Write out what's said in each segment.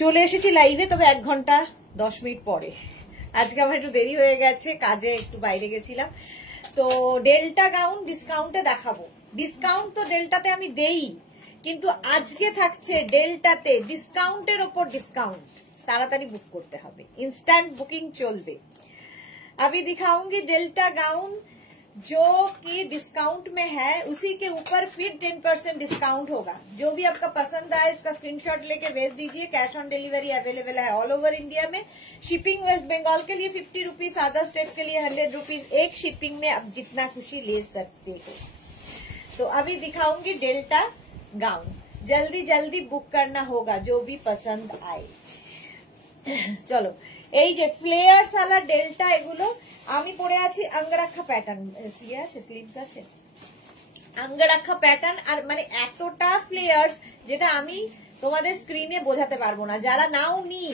চলে এসেছি লাইভে, তবে 1 ঘন্টা 10 মিনিট পরে। আজকে আমার একটু দেরি হয়ে গেছে, কাজে একটু বাইরে গেছিলাম। তো ডেল্টা গাউন ডিসকাউন্টে দেখাবো। ডিসকাউন্ট তো ডেল্টাতে আমি দেই, কিন্তু আজকে থাকছে ডেল্টাতে ডিসকাউন্টের ওপর ডিসকাউন্ট। তাড়াতাড়ি बुक করতে হবে, इंस्टेंट बुकिंग চলবে। अभी दिखाऊंगी डेल्टा गाउन जो कि डिस्काउंट में है, उसी के ऊपर फिर 10% डिस्काउंट होगा। जो भी आपका पसंद आए उसका स्क्रीनशॉट लेके भेज दीजिए। कैश ऑन डिलीवरी अवेलेबल है ऑल ओवर इंडिया में। शिपिंग वेस्ट बंगाल के लिए 50 रुपीज, अदर स्टेट के लिए 100 रुपीज। एक शिपिंग में आप जितना खुशी ले सकते हो। तो अभी दिखाऊंगी डेल्टा गाउन, जल्दी जल्दी बुक करना होगा जो भी पसंद आए। চলো, এই যে ফ্লেয়ার্স वाला ডেল্টা, এগুলো আমি পরে আছি অঙ্গরাখা প্যাটার্ন। ইয়ে আছে, স্লিভস আছে, অঙ্গরাখা প্যাটার্ন। আর মানে এতটা ফ্লেয়ার্স যেটা আমি তোমাদের স্ক্রিনে বোঝাতে পারবো না। যারা নাও নি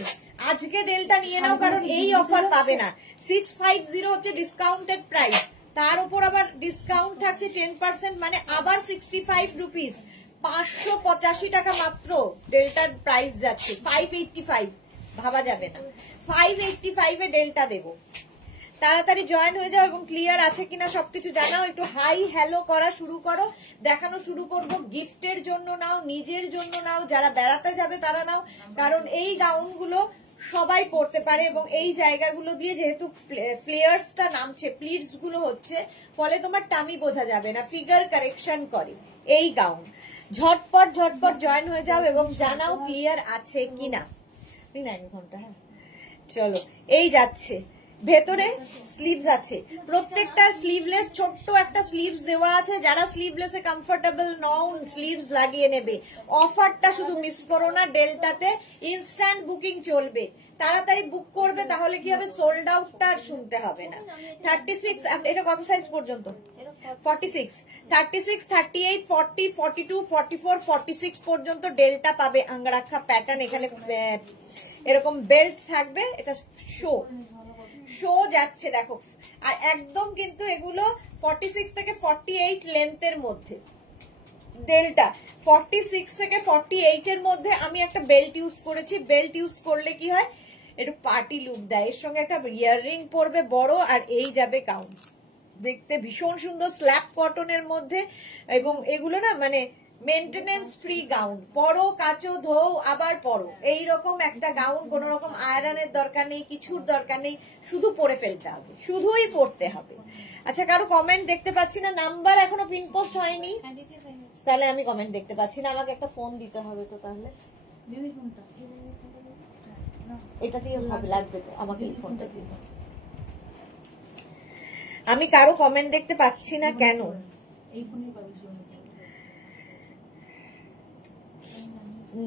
আজকে ডেল্টা নিয়ে নাও, কারণ এই অফার পাবে না। 650 হচ্ছে ডিসকাউন্টেড প্রাইস, তার উপর আবার ডিসকাউন্ট থাকছে 10%, মানে আবার 65 রুপিস, 585 টাকা মাত্র ডেল্টার প্রাইস যাচ্ছে। 585 ভাবা যাবে না, 585 এ ডেল্টা দেবো। তাড়াতাড়ি জয়েন হয়ে যাও এবং ক্লিয়ার আছে কিনা সবকিছু জানাও। একটু হাই হ্যালো করা শুরু করো, দেখানো শুরু করব। গিফটের জন্য নাও, নিজের জন্য নাও, যারা বেড়াতে যাবে তারা নাও, কারণ এই গাউনগুলো সবাই পরতে পারে। এবং এই জায়গাগুলো দিয়ে যেহেতু ফ্লেয়ার্সটা নামছে, প্লিটস গুলো হচ্ছে, ফলে তোমার টামি বোঝা যাবে না, ফিগার কারেকশন করে এই গাউন। ঝটপট ঝটপট জয়েন হয়ে যাও এবং জানাও ক্লিয়ার আছে কিনা। 9 ঘন্টা। হ্যাঁ চলো, এই যাচ্ছে। ভেতরে স্লিভস আছে, প্রত্যেকটা স্লিভলেস, ছোট্ট একটা স্লিভস দেওয়া আছে। যারা স্লিভলেসে কমফোর্টেবল নও, স্লিভস লাগিয়ে নেবে। অফারটা শুধু মিস করো না, ডেল্টাতে ইনস্ট্যান্ট বুকিং চলবে। তাড়াতাড়ি বুক করবে, তাহলে কি হবে, সোল্ড আউটটা আর শুনতে হবে না। 36, এটা কত সাইজ পর্যন্ত? 46, 36, 38, 40, 42, 44, 46 পর্যন্ত ডেল্টা পাবে। অঙ্গরাখা প্যাটার্ন, এখানে এরকম বেল্ট থাকবে। এটা শো যাচ্ছে দেখো। আর একদম কিন্তু এগুলো 46 থেকে 48 লেন্থের মধ্যে। ডেল্টা 46 থেকে 48 এর মধ্যে আমি একটা বেল্ট ইউজ করেছি। বেল্ট ইউজ করলে কি হয়, একটু পার্টি লুক দেয়। এর সঙ্গে একটা ইয়াররিং পরবে বড়, আর এই যাবে গাউন। দেখতে ভীষণ সুন্দর, স্ল্যাব কটনের মধ্যে। এবং এগুলো না মানে মেনটেনেন্স ফ্রি গাউন। পরো, কাচো, ধোও, আবার পরো, এইরকম একটা গাউন। কোন রকম আয়রনের দরকার নেই, কিছুর দরকার নেই, শুধু পরে ফেলতে হবে, শুধুই পরতে হবে। আচ্ছা, কারো কমেন্ট দেখতে পাচ্ছি না, নাম্বার এখনো পিন পোস্ট হয়নি, তাহলে আমি কমেন্ট দেখতে পাচ্ছি না। আমাকে একটা ফোন দিতে হবে তো, তাহলে এটা দিয়ে হবে, লাগবে তো আমাকে এই ফোনটা দিতে। আমি কারো কমেন্ট দেখতে পাচ্ছি না কেন?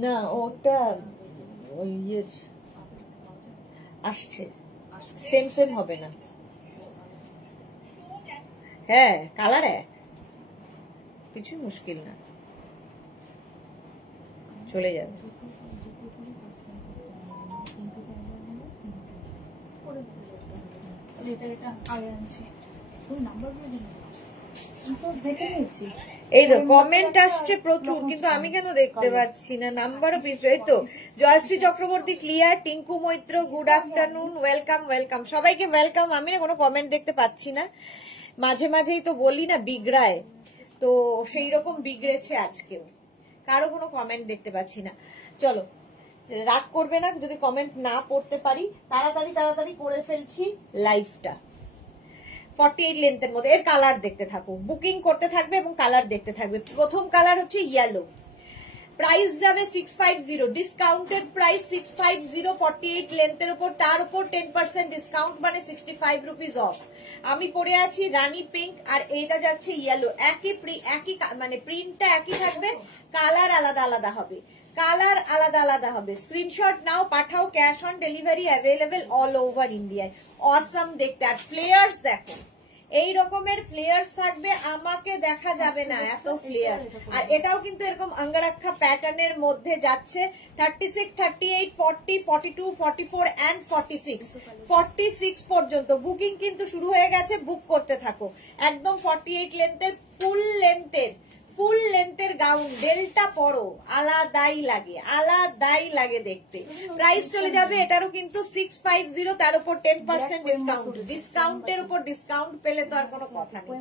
না, ওটা ইয়ে আসছে, সেম সেম হবে না। হ্যাঁ, কালার এক, কিছু মুশকিল না, চলে যাবে। এই তো কমেন্ট আসছে প্রচুর, কিন্তু আমি কেন দেখতে পাচ্ছি না নাম্বারও। এই তো Joyshree Chakraborty clear, Tinku Maitra good afternoon, welcome welcome, সবাইকে ওয়েলকাম। আমি না কোনো কমেন্ট দেখতে পাচ্ছি না, মাঝে মাঝেই তো বলি না বিগড়ায়, তো সেই রকম বিগড়েছে আজকেও, কারো কোনো কমেন্ট দেখতে পাচ্ছি না। চলো, রাগ করবে না যদি কমেন্ট না পড়তে পারি। তাড়াতাড়ি তাড়াতাড়ি করে ফেলছি লাইভটা। 48 লেন্থের মধ্যে, এর কালার দেখতে থাকো, বুকিং করতে থাকবে এবং কালার দেখতে থাকবে। প্রথম কালার হচ্ছে ইয়েলো, প্রাইস যাবে 650, ডিসকাউন্টেড প্রাইস 650, 48 লেন্থের উপর, তার উপর 10% ডিসকাউন্ট, মানে 65 রুপিস অফ। আমি পরে আছি রানী পিঙ্ক, আর এইটা যাচ্ছে ইয়েলো। একই মানে প্রিন্টটা একই থাকবে, কালার আলাদা আলাদা হবে, কালার আলাদা আলাদা হবে। স্ক্রিনশট নাও, পাঠাও, cash on delivery available all over ইন্ডিয়ায়। অসাম দেখতে। আর ফ্লেয়ার্স দেখো, এই রকমের ফ্লেয়ার্স থাকবে, আমাকে দেখা যাবে না এত ফ্লেয়ার্স। আর এটাও কিন্তু এরকম অঙ্গরাখা প্যাটার্নের মধ্যে যাচ্ছে। 36, 38, 40, 42, 44 and 46 পর্যন্ত বুকিং কিন্তু শুরু হয়ে গেছে। বুক করতে থাকো। একদম 48 লেন্থের, ফুল লেন্থের ফুল লেন্থের গাউন, ডেলটা পরো, আলাদাই লাগে দেখতে। প্রাইস চলে যাবে এটারও কিন্তু 650, তার উপর 10% ডিসকাউন্ট। ডিসকাউন্টের উপর ডিসকাউন্ট পেলে তো আর কোনো কথা নেই।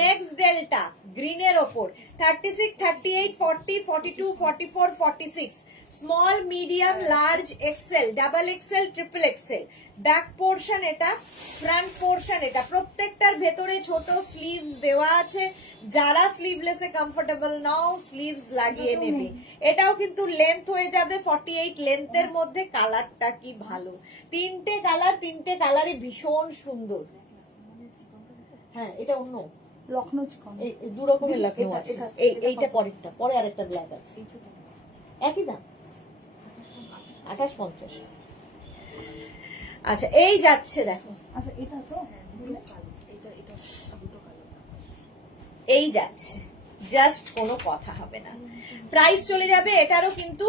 নেক্সট ডেল্টা গ্রিনের ওপর 36, 38, 40, 42, 44, 46, small, medium, large, XL, double XL, triple XL. Back portion এটা, ফ্রন্ট পোর্শন এটা, প্রত্যেকটার ভেতরে ছোট স্লিভস দেওয়া আছে। যারা স্লিভলেসে কমফোর্টেবল নাও স্লিভস লাগিয়ে নেবে। এটাও কিন্তু লেন্থ হয়ে যাবে 48 লেন্থের মধ্যে। কালারটা কি ভালো, তিনটে কালারই ভীষণ সুন্দর। হ্যাঁ এটা অন্য লখনৌ, দু রকমের লখনৌ আছে। এইটা পরেরটা, পরে আরেকটা ব্ল্যাক আছে, একই দাম 2850। আচ্ছা এই যাচ্ছে দেখো, আচ্ছা এটা তো এই যাচ্ছে, জাস্ট কোনো কথা হবে না। প্রাইস চলে যাবে এটারও কিন্তু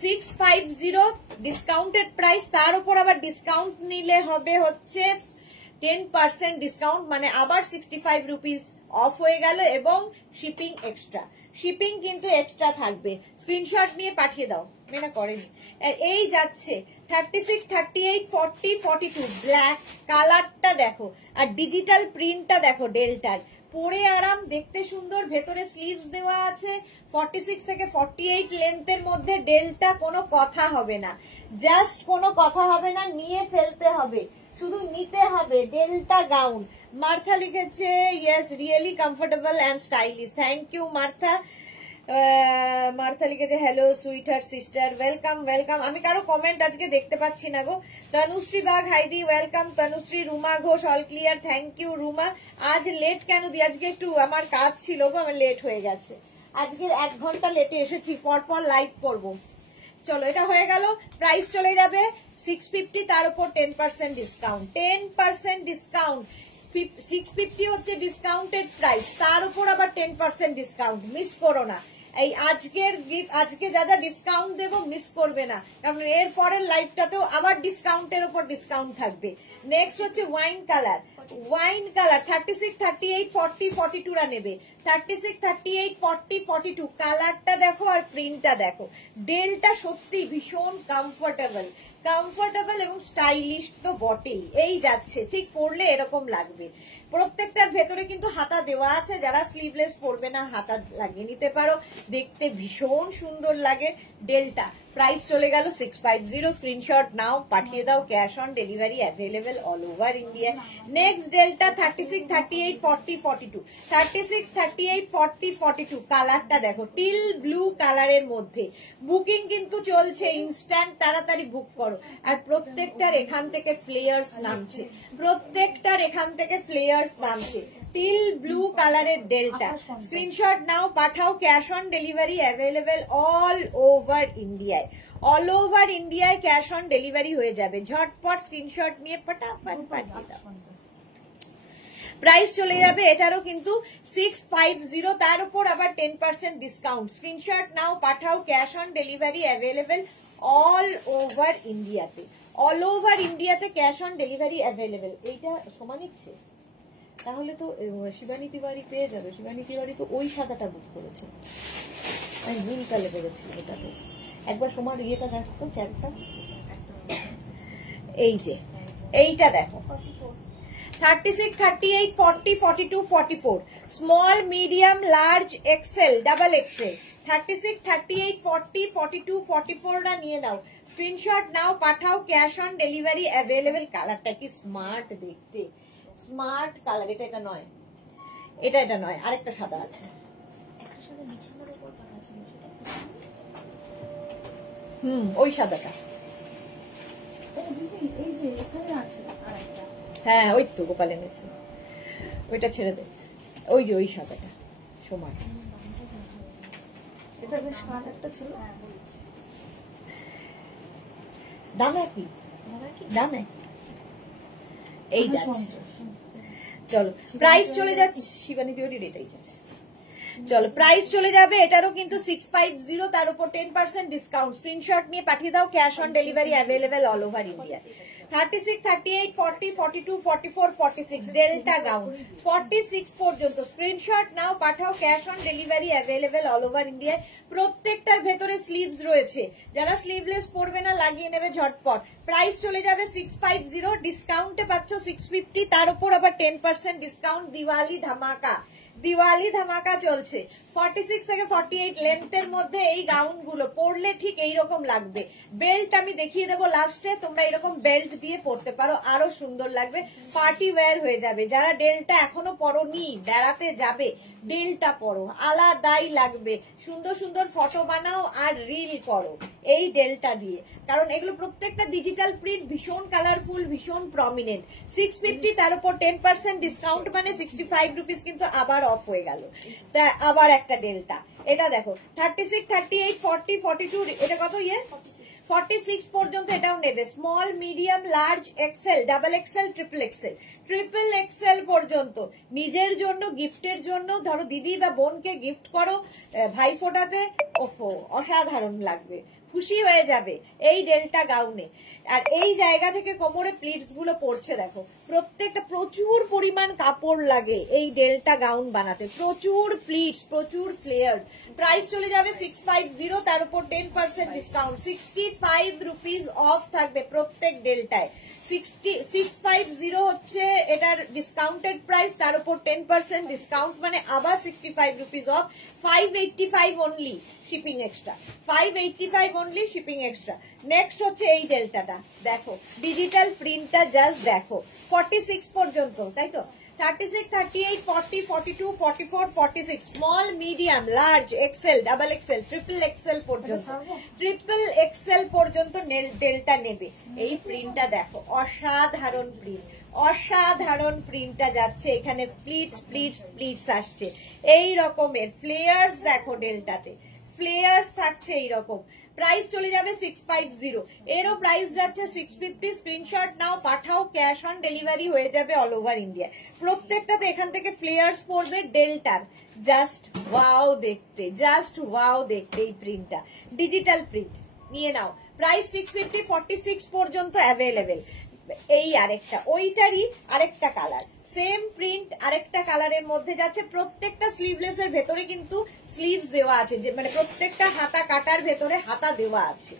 650 ডিসকাউন্টেড প্রাইস, তার উপর আবার ডিসকাউন্ট নিলে হবে হচ্ছে 10% ডিসকাউন্ট, মানে আবার 65 রুপিস অফ হয়ে গেল, এবং শিপিং এক্সট্রা। শিপিং কিন্তু এক্সট্রা থাকবে। স্ক্রিনশট নিয়ে পাঠিয়ে দাও, মেনা করেনি। এই যাচ্ছে 36, 38, 40, 42 ব্ল্যাক। কালারটা দেখো আর ডিজিটাল প্রিন্টটা দেখো ডেল্টার। পরে আরাম, দেখতে সুন্দর, ভেতরে স্লিভস দেওয়া আছে। 46 থেকে 48 লেন্থের মধ্যে ডেল্টা, কোনো কথা হবে না, জাস্ট কোনো কথা হবে না, নিয়ে ফেলতে হবে, শুধু নিতে হবে। ডেল্টা গাউন, মার্থা লিখেছে yes really comfortable and stylish. Thank you Martha. Martha লিখেছে hello sweeter sister, welcome welcome. আমি কারো কমেন্ট আজকে দেখতে পাচ্ছি না গো। তনুশ্রী বাগ হাইদি welcome Tanushree. Ruma Ghosh all clear, thank you Ruma. আজ লেট কেন দি, আজকে একটু আমার কাজ ছিল গো, আমার লেট হয়ে গেছে। আজকের 1 ঘন্টা লেটে এসেছি, পরপর লাইভ করবো। চলো এটা হয়ে গেল। প্রাইস চলে যাবে 650, তার উপর 10% ডিসকাউন্ট। 10% ডিসকাউন্ট, 650 হচ্ছে ডিসকাউন্টেড প্রাইস, তার উপর আবার 10% ডিসকাউন্ট। মিস করো না। এই আজকের গিফট, আজকে যা যা ডিসকাউন্ট দেবো মিস করবে না, কারণ এর পরের লাইভটাতেও আবার ডিসকাউন্টের উপর ডিসকাউন্ট থাকবে। নেক্সট হচ্ছে ওয়াইন কালার। 36, 38, 40, 42 রা নেবে। 36, 38, 40, 42 কালারটা দেখো আর প্রিন্টটা দেখো। ডেলটা সত্যি ভীষণ কমফোর্টেবল এবং স্টাইলিশ তো বটেই। এই যাচ্ছে, ঠিক পরলে এরকম লাগবে। প্রত্যেকটার ভেতরে কিন্তু হাতা দেওয়া আছে, যারা স্লিভলেস পরবে না হাতা লাগিয়ে নিতে পারো, দেখতে ভীষণ সুন্দর লাগে। ডেল্টা প্রাইস চলে গেল 650। স্ক্রিনশট নাও, পাঠিয়ে দাও, cash on delivery available all over India. Next delta 36, 38, 40, 42, 36, 38, 40, 42 কালারটা দেখো, টিল ব্লু কালারের মধ্যে। বুকিং কিন্তু চলছে, ইনস্ট্যান্ট, তাড়াতাড়ি বুক করো। আর প্রত্যেকটার এখান থেকে ফ্লেয়ার্স নামছে, টিল ব্লু কালারের ডেল্টা। স্ক্রিনশট নাও, পাঠাও, cash on delivery available all over ইন্ডিয়ায়। অল ওভার ইন্ডিয়ায় ক্যাশ অন ডেলিভারি হয়ে যাবে। ঝটপট স্ক্রিনশট নিয়ে ফটাফট পাঠিয়ে দাও। প্রাইস চলে যাবে এটারও কিন্তু 650, তার উপর আবার 10% ডিসকাউন্ট। স্ক্রিনশট নাও, পাঠাও, cash on delivery available all over ইন্ডিয়াতে। অল ওভার ইন্ডিয়াতে ক্যাশ অন ডেলিভারি অ্যাভেলেবেল। এইটা সমান ইচ্ছে, তাহলে তো শিবানী তিওয়ারি পেয়ে যাবে। শিবানী তিওয়ারি তো ওই সাদাটা বুক করেছে, আমি নীল কালে পেরেছি এটাতে। একবার সমান ইয়েটা দেখো, চ্যাটটা, এই যে এইটা দেখো। 36, 38, 40, 42, 44 small, medium, large, XL, double XL. 36, 38, 40, 42, 44 টা নিয়ে নাও। স্ক্রিনশট নাও, পাঠাও, ক্যাশ অন ডেলিভারি অ্যাভেলেবেল। কালারটা কি স্মার্ট দেখতে, স্মার্ট কালার। এটা নয়, এটা নয়, আরেকটা সাদা আছে। ওই সাদাটা, হ্যাঁ ওই তো গোপাল এনেছে, ওইটা ছেড়ে দে। ওই যে ওই সাদাটা সমান, এটা বেশ কালারটা ছিল। দামে কি দামে এই যাচ্ছে। চলো প্রাইস চলে যাচ্ছে, শিবানী তিওয়ারির এটাই যাচ্ছে। চলো প্রাইস চলে যাবে এটারও কিন্তু 650, তার উপর 10% ডিসকাউন্ট। স্ক্রিনশট নিয়ে পাঠিয়ে দাও, cash on delivery available all over India. 36, 38, 40, 42, 44, 46 delta gown 46 পর্যন্ত স্ক্রিনশট নাও, পাঠাও, cash on delivery available all over ইন্ডিয়ায়। প্রত্যেকটার ভেতরে স্লিভস রয়েছে, যারা স্লিভলেস পরবে না লাগিয়ে নেবে ঝটপট। প্রাইস চলে যাবে 650, ডিসকাউন্টে পাচ্ছ 650, তার উপর আবার 10% ডিসকাউন্ট। দিওয়ালি ধামাকা, দিওয়ালি ধামাকা চলছে। 46 থেকে 48 লেন্থের মধ্যে এই গাউন গুলো পরলে ঠিক এইরকম লাগবে। বেল্ট আমি দেখিয়ে দেবো লাস্টে, তোমরা এরকম বেল্ট দিয়ে পরতে পারো, আরো সুন্দর লাগবে, পার্টি ওয়্যার হয়ে যাবে। যারা ডেলটা এখনো পরোনি, বেড়াতে যাবে, ডেলটা পরো, আলাদাই লাগবে। সুন্দর সুন্দর ফটো বানাও আর রিল করো এই ডেলটা দিয়ে, কারণ এগুলো প্রত্যেকটা ডিজিটাল প্রিন্ট, ভীষণ কালারফুল, ভীষণ প্রমিনেন্ট। 650, তার উপর 10% ডিসকাউন্ট, মানে 65 রুপিস কিন্তু আবার অফ হয়ে গেল। তা আবার একটা ডেলটা, এটা দেখো 36, 38, 40, 42, এটা কত 46 পর্যন্ত এটাও নেবে। Small, medium, large, XL, double XL, triple XL, triple XL পর্যন্ত নিজের জন্য, গিফটের জন্য, ধরো দিদি বা বোনকে গিফট করো ভাই ফোটাতে, ওফো অসাধারণ লাগবে, খুশি হয়ে যাবে এই ডেল্টা গাউনে। আর এই জায়গা থেকে কোমরে প্লিটস গুলো পড়ছে দেখো, প্রত্যেকটা প্রচুর পরিমাণ কাপড় লাগে এই ডেল্টা গাউন বানাতে, প্রচুর প্লিটস, প্রচুর ফ্লেয়ার। প্রাইস চলে যাবে 650, তার উপর 10% ডিসকাউন্ট। 65 রুপিস অফ থাকবে প্রত্যেক ডেল্টায়। 650 হচ্ছে এটার ডিসকাউন্টেড প্রাইস, তার উপর 10% ডিসকাউন্ট, মানে আবার 65 rupees of. 585 only, shipping extra, 585 only, shipping extra. Next হচ্ছে এই ডেল্টাটা দেখো, ডিজিটাল প্রিন্টটা জাস্ট দেখো, 46 পর্যন্ত, তাই তো? 36, 38, 40, 42, 44, 46 small, medium, large, XL, double XL, triple XL পর্যন্ত, ট্রিপল এক্সেল পর্যন্ত ডেল্টা নেবে। এই প্রিন্টটা দেখো, অসাধারণ প্রিন্ট, অসাধারণ প্রিন্টটা যাচ্ছে এখানে, প্লিটস প্লিটস প্লিটস আসছে এই রকমের, ফ্লেয়ার্স দেখো ডেল্টাতে, ফ্লেয়ার্স থাকছে এইরকম। প্রাইস চলে যাবে 650, এরও প্রাইস যাচ্ছে 650। স্ক্রিনশট নাও, পাঠাও, ক্যাশ অন ডেলিভারি হয়ে যাবে অল ওভার ইন্ডিয়া। প্রত্যেকটাতে এখান থেকে ফ্লেয়ার্স পড়বে ডেল্টার, জাস্ট ওয়াও দেখতে, জাস্ট ওয়াও দেখতে এই প্রিন্টটা, ডিজিটাল প্রিন্ট নিয়ে নাও। প্রাইস 650, 46 পর্যন্ত অ্যাভেলেবেল। এই আরেকটা, ওইটারই আরেকটা কালার, সেম প্রিন্ট আরেকটা কালারের মধ্যে যাচ্ছে। প্রত্যেকটা স্লিভলেস এর ভেতরে কিন্তু স্লিভস দেওয়া আছে, যে মানে প্রত্যেকটা হাতা কাটার ভেতরে হাতা দেওয়া আছে।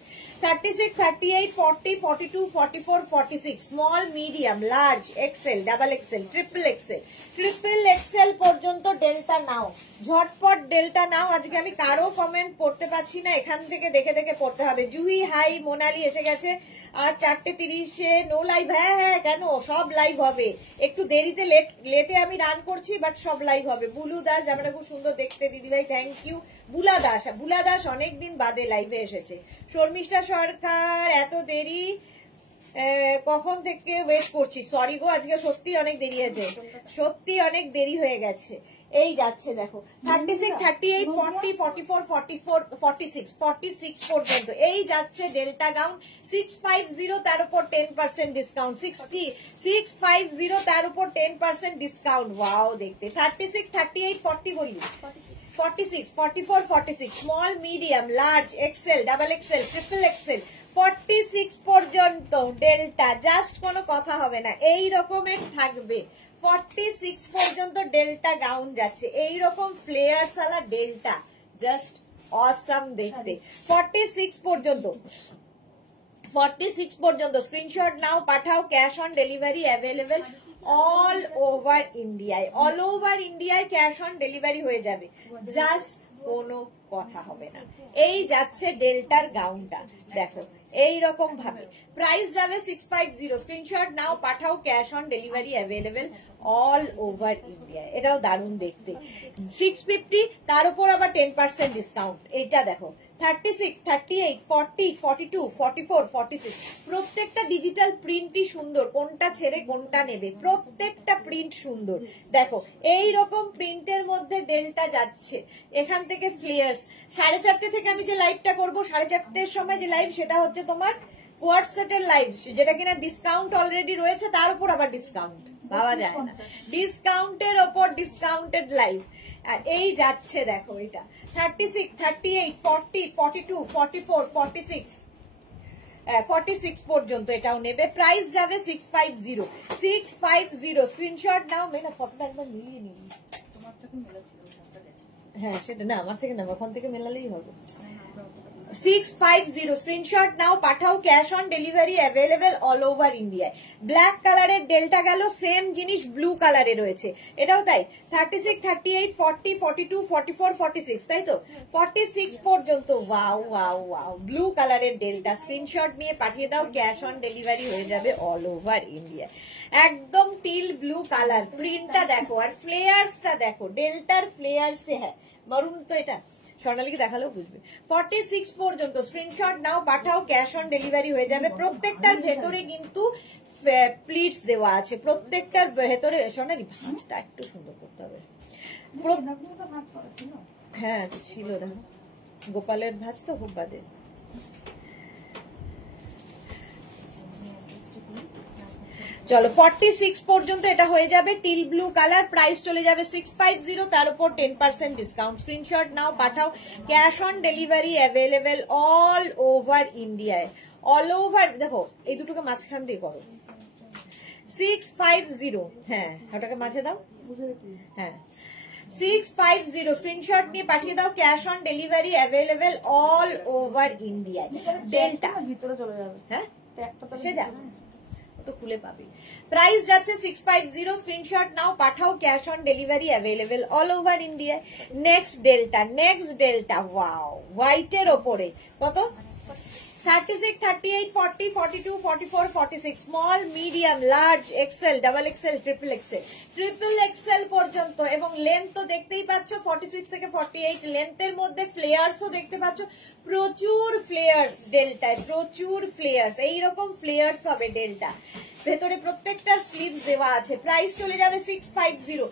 36, 38, 40, 42, 44, 46 small, medium, large, XL, double XL, triple XL, triple XL পর্যন্ত ডেল্টা নাও, ঝটপট ডেল্টা নাও। আজকে আমি কারো কমেন্ট পড়তে পারছি না, এখান থেকে দেখে দেখে পড়তে হবে। জুহি হাই, মোনালি এসে গেছে, আর 4:30 নো লাইভ। হ্যাঁ কেন, সব লাইভ হবে, একটু দেরিতে লেটে আমি রান করছি, বাট সব লাইভ হবে। বুলু দাস, আমরা খুব সুন্দর দেখতে দিদিভাই, থ্যাংক ইউ। বুলা দাস অনেকদিন বাদে লাইভে এসেছে। শর্মিষ্ঠা সরকার, এত দেরি কখন থেকে ওয়েট করছি, সরি গো, আজকে সত্যি অনেক দেরি হয়েছে, সত্যি অনেক দেরি হয়ে গেছে। এই যাচ্ছে দেখো 36, 38, 40, 44, 44, 46, 46 পর্যন্ত এই যাচ্ছে ডেল্টা গাউন। 650, তার উপর 10% ডিসকাউন্ট। 650, তার উপর 10% ডিসকাউন্ট, ওয়াও দেখতে। 36, 38, 40 বলি, 46, 44, 46 small, medium, large, XL, double XL, triple XL, 46 পর্যন্ত ডেল্টা, জাস্ট কোনো কথা হবে না, এই রকমের থাকবে। 46 পর্যন্ত ডেল্টা গাউন যাচ্ছে, এইরকম ফ্লেয়ার্স ওয়ালা ডেল্টা, জাস্ট অসাম দেখতে। 46 পর্যন্ত, 46 পর্যন্ত স্ক্রিনশট নাও, পাঠাও, cash on delivery available all over ইন্ডিয়ায়, অল ওভার ইন্ডিয়ায় ক্যাশ অন ডেলিভারি হয়ে যাবে, জাস্ট কোনো কথা হবে না। এই যাচ্ছে ডেল্টার গাউনটা দেখো এইরকম ভাবে, প্রাইস যাবে 650। স্ক্রিনশট নাও, পাঠাও, cash on delivery available all over India. এটাও দারুণ দেখতে। 650, তার উপর আবার 10% ডিসকাউন্ট। এইটা দেখো 36, 38, 40, 42, 44, 46 প্রত্যেকটা ডিজিটাল প্রিন্টই সুন্দর, কোনটা ছেড়ে কোনটা নেবে, প্রত্যেকটা প্রিন্ট সুন্দর দেখো। এই রকম প্রিন্টের মধ্যে ডেল্টা যাচ্ছে, এখান থেকে ফ্লেয়ার্স। 4:30 থেকে আমি যে লাইভটা করবো, 4:30 সময় যে লাইভ, সেটা হচ্ছে তোমার কোয়ার্ট সেটের লাইভ, যেটা কিনা ডিসকাউন্ট অলরেডি রয়েছে, তার উপর আবার ডিসকাউন্ট, ভাবা যায় না, ডিসকাউন্টের ওপর ডিসকাউন্টেড লাইভ। আর এই যাচ্ছে দেখো এটা 36, 38, 40, 42, 44, 46, 46 পর্যন্ত এটাও নেবে। প্রাইস যাবে 650, 650। স্ক্রিনশট নাও। মেলা ফটোটা একবার মিলিয়ে নিবি। হ্যাঁ সেটা না আমার থেকে না, ওখান থেকে মেলালেই হবে। 650 স্ক্রিনশট নাও, পাঠাও। Cash on delivery available all over ইন্ডিয়ায়। ব্ল্যাক কালারের ডেলটা গেল, সেম জিনিস ব্লু কালারে রয়েছে, এটাও তাই। 36, 38, 40, 42, 44, 46, তাই তো 46 পর্যন্ত। ওয়াও ওয়াও ওয়াও, ব্লু কালারের ডেলটা। স্ক্রিনশট নিয়ে পাঠিয়ে দাও, ক্যাশ অন ডেলিভারি হয়ে যাবে অল ওভার ইন্ডিয়া। একদম টিল ব্লু কালার, প্রিন্টটা দেখো আর ফ্লেয়ার্সটা দেখো, ডেল্টার ফ্লেয়ার্সে। হ্যাঁ মারুন তো এটা, স্বর্ণালীকে দেখালেও বুঝবে। 46 পর্যন্ত স্ক্রিনশট নাও, পাঠাও। ক্যাশ অন ডেলিভারি হয়ে যাবে। প্রত্যেকটার ভেতরে কিন্তু প্লিটস দেওয়া আছে, প্রত্যেকটার ভেতরে। স্বর্ণালী ভাঁজটা একটু সুন্দর করতে হবে। হ্যাঁ ছিল, দেখো গোপালের ভাঁজ তো খুব বাজে। চলো 46 পর্যন্ত এটা হয়ে যাবে, টিল ব্লু কালার। প্রাইস চলে যাবে 650, তার উপর 10% ডিসকাউন্ট। স্ক্রিনশট নাও, পাঠাও। Cash on delivery available all over ইন্ডিয়ায়। অল ওভার, দেখো এই দুটোকে মাঝখান দিয়ে করো। 650, হ্যাঁ ওটাকে মাঝে দাও। হ্যাঁ 650 স্ক্রিনশট নিয়ে পাঠিয়ে দাও। Cash on delivery available all over ইন্ডিয়ায়। ডেল্টা ভিতরে চলে যাবে। হ্যাঁ সে যা তো খুলে পাবি। প্রাইস যাচ্ছে 650, স্ক্রিনশট নাও, পাঠাও। Cash on delivery available all over ইন্ডিয়ায়। নেক্সট ডেল্টা, ওয়াও, হোয়াইটের ওপরে কত? 36, 38, 40, 42, 44, 46, small, medium, large, XL, double XL, triple XL পর্যন্ত। এবং লেন্থ তো দেখতেই পাচ্ছ 46 থেকে 48 লেন্থের মধ্যে। ফ্লেয়ার্সও দেখতে পাচ্ছ, প্রচুর ফ্লেয়ার্স ডেল্টায়, প্রচুর ফ্লেয়ার্স। এইরকম ফ্লেয়ার্স হবে ডেল্টা। ভেতরে প্রত্যেকটার স্লিভস দেওয়া আছে। প্রাইস চলে যাবে 650,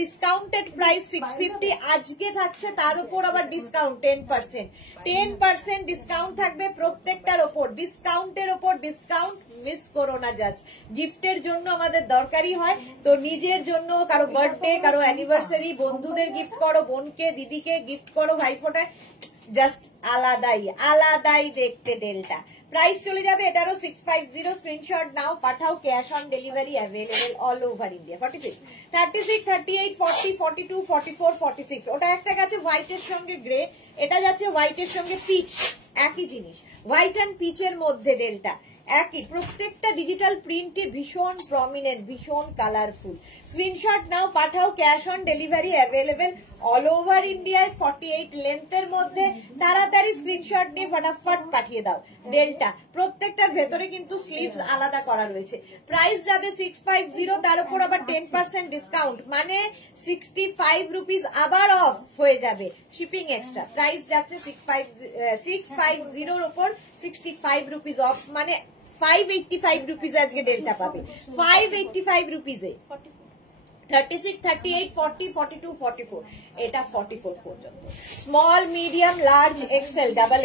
ডিসকাউন্টেড প্রাইস 650 আজকে থাকছে, তার উপর আবার ডিসকাউন্ট 10% ডিসকাউন্ট থাকবে প্রত্যেকটার ওপর। ডিসকাউন্টের ওপর ডিসকাউন্ট, মিস করো না। জাস্ট গিফটের জন্য আমাদের দরকারই হয়, তো নিজের জন্য, কারো বার্থডে, কারো অ্যানিভার্সারি, বন্ধুদের গিফট করো, বোনকে দিদিকে গিফট করো ভাইফোঁটায়, জাস্ট আলাদাই দেখতে ডেলটা। প্রাইস চলে যাবে এটারও 650, স্ক্রিনশট নাও, পাঠাও। Cash on delivery available all over India. 46, 36, 38, 40, 42, 44, 46, ওটা একটা গেছে হোয়াইটের সঙ্গে গ্রে, এটা যাচ্ছে হোয়াইটের সঙ্গে পিচ, একই জিনিস। হোয়াইট অ্যান্ড পিচের মধ্যে ডেলটা একই। প্রত্যেকটা ডিজিটাল প্রিন্টে ভীষণ প্রমিনেন্ট, ভীষণ কালারফুল। স্ক্রিনশট নাও, পাঠাও। Cash on delivery available all over ইন্ডিয়ায়। 48 লেন্থের মধ্যে। তাড়াতাড়ি স্ক্রিনশট নিয়ে ফটাফট পাঠিয়ে দাও। ডেল্টা প্রত্যেকটার ভেতরে কিন্তু স্লিভস আলাদা করা রয়েছে। প্রাইস যাবে 650, তার উপর আবার 10% ডিসকাউন্ট, মানে 65 রুপিস আবার অফ হয়ে যাবে, শিপিং এক্সট্রা। প্রাইস যাচ্ছে 650 উপর 65 রুপিস অফ, মানে 585 রুপিস আজকে ডেল্টা পাবে। 585 রুপিসে 36, 38, 40, 42, 44, এটা 44 পর্যন্ত। Small, medium, large, XL, double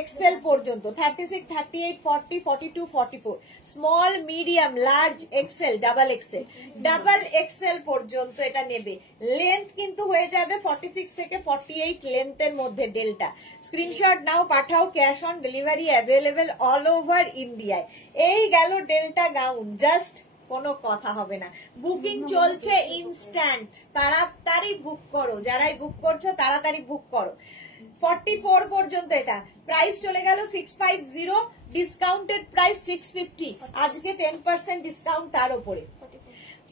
XL পর্যন্ত। 36, 38, 40, 42, 44, small, medium, large, XL, double XL পর্যন্ত এটা নেবে। লেন্থ কিন্তু হয়ে যাবে 46 থেকে 48 লেন্থের মধ্যে ডেল্টা। স্ক্রিনশট নাও, পাঠাও। Cash on delivery available all over ইন্ডিয়ায়। এই গেল ডেল্টা গাউন, জাস্ট কোনো কথা হবে না। বুকিং চলছে ইনস্ট্যান্ট, তাড়াতাড়ি বুক করো, যারাই বুক করছো তাড়াতাড়ি বুক করো। 44 পর্যন্ত এটা। প্রাইস চলে গেল 650, ডিসকাউন্টেড প্রাইস 650, আজকে 10% ডিসকাউন্ট তার উপরে।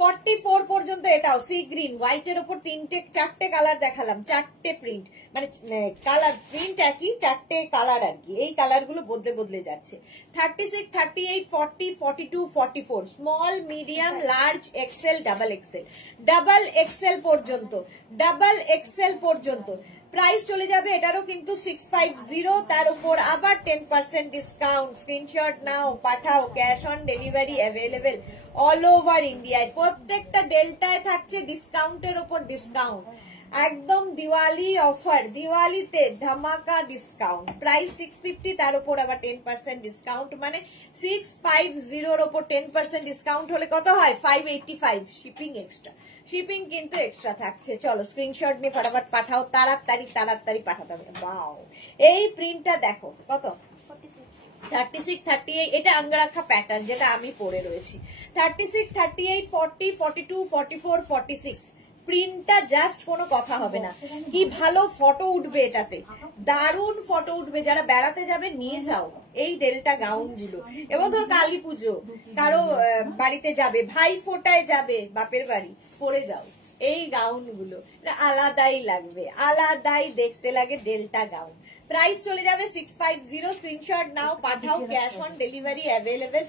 44 পর্যন্ত এটাও সি গ্রিন, হোয়াইটের উপর 4টে কালার দেখালাম, 4টে প্রিন্ট, মানে কালার প্রিন্ট একই, 4টে কালার আর কি, এই কালার গুলো বদলে যাচ্ছে। 36, 38, 40, 42, 44, small, medium, large, XL, double XL পর্যন্ত। প্রাইস চলে যাবে এটারও কিন্তু 650, তার উপর আবার 10% ডিসকাউন্ট। স্ক্রিনশট নাও, পাঠাও। Cash on delivery available all over ইন্ডিয়ায়। প্রত্যেকটা ডেল্টায় থাকছে ডিসকাউন্টের উপর ডিসকাউন্ট। একদম দিওয়ালি অফার, দিওয়ালিতে ধামাকা ডিসকাউন্ট, প্রাইস 650, তার উপর আবার 10% ডিসকাউন্ট, মানে 650 এর উপর 10% ডিসকাউন্ট হলে কত হয়? 585, শিপিং এক্সট্রা, শিপিং কিন্তু এক্সট্রা থাকছে। চলো স্ক্রিনশট নিয়ে ফটাফট পাঠাও, তাড়াতাড়ি তাড়াতাড়ি পাঠাতে হবে। বাও, এই প্রিন্টটা দেখো কত, 36, 38, এটা আঙ্গরাখা প্যাটার্ন যেটা আমি পরে রয়েছি। 36, 38, 40, 42, 44, 46, প্রিন্টটা জাস্ট কোনো কথা হবে না। কি ভালো ফটো উঠবে এটাতে, দারুণ ফটো উঠবে। যারা বেড়াতে যাবে নিয়ে যাও এই ডেল্টা গাউন গুলো, এবং ধর কালী পুজো কারো বাড়িতে যাবে, ভাই ফোটায় যাবে বাপের বাড়ি, পরে যাও এই গাউন গুলো, আলাদাই লাগবে, আলাদাই দেখতে লাগে ডেল্টা গাউন। প্রাইস চলে যাবে 650, স্ক্রিনশট নাও পাঠাও, cash on delivery available